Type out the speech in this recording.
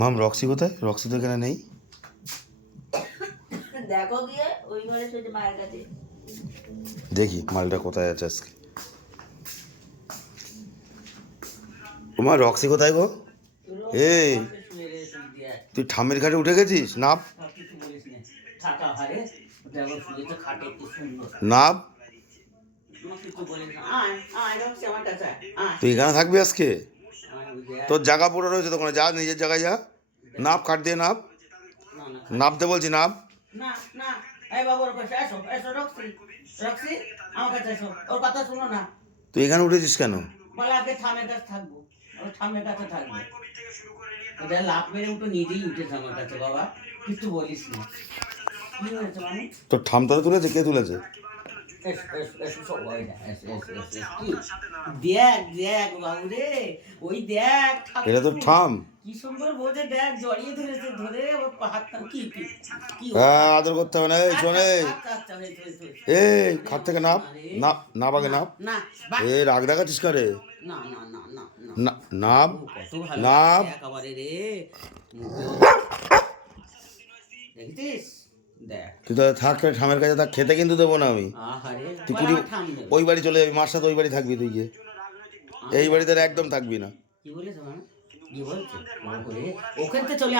মাম Roxie কোথায়? Roxie তো এখানে নেই। দেখো গিয়ে ওই ঘরে শুয়েছে মায়ের কাছে। দেখি মালটা কোথায় আছে আজকে। মা রক্সি কোথায় গো? এই তুই ঠাম্মির ঘাটে উঠে গেছিস? নাপ নাপ। তুই এখানে থাকবি আজকে? তোর জায়গা পড়ে রয়েছে তো ওখানে, যা নিজের জায়গায় যা। নাপ, কাট দিয়ে নাপ। নাপতে বলছি, নাপ। না না, এই বাবু এসো এসো, রক্সি রক্সি আমার কাছে এসো, ওর কথা শুনো না। তুই এখানে উঠেছিস কেন? বলে আগে ঠামের কাছে থাকবো, ওর ঠামের কাছে থাকবো। ওটা লাভ মেরে উঠে নিজেই উঠেছে আমার কাছে। বাবা কিছু বলিস না। কি হয়েছে মানে? তোর ঠামটা তো তুলেছে, কে তুলেছে? দেখ দেখ বাবু রে, ওই দেখ এটা তো ঠাম। কি সুন্দর বোঝে, দেখ জড়িয়ে ধরেছে, ধরে ওর হাতটা কি কি কি হ্যাঁ, আদর করতে হবে না। এই শোনে, আচ্ছা হয়েছে। এই খাট থেকে নাপ। নাপ, নাপ আগে নাপ। না এ রাগ দেখাচ্ছিস কারে? না না না না না, নাপ কত ভালো নাপ। একেবারে রে, দেখছিস? দেখ তুই তাহলে থাক, ঠামের কাছে থাক, খেতে কিন্তু দেবো না আমি। আহারে তুই কুড়ি ওই বাড়ি চলে যাবি, মার সাথে ওই বাড়ি থাকবি তুই গিয়ে। এই বাড়িতে একদম থাকবি না। কি বলেছ মানে? কি বলছে? ওখান থেকে চলে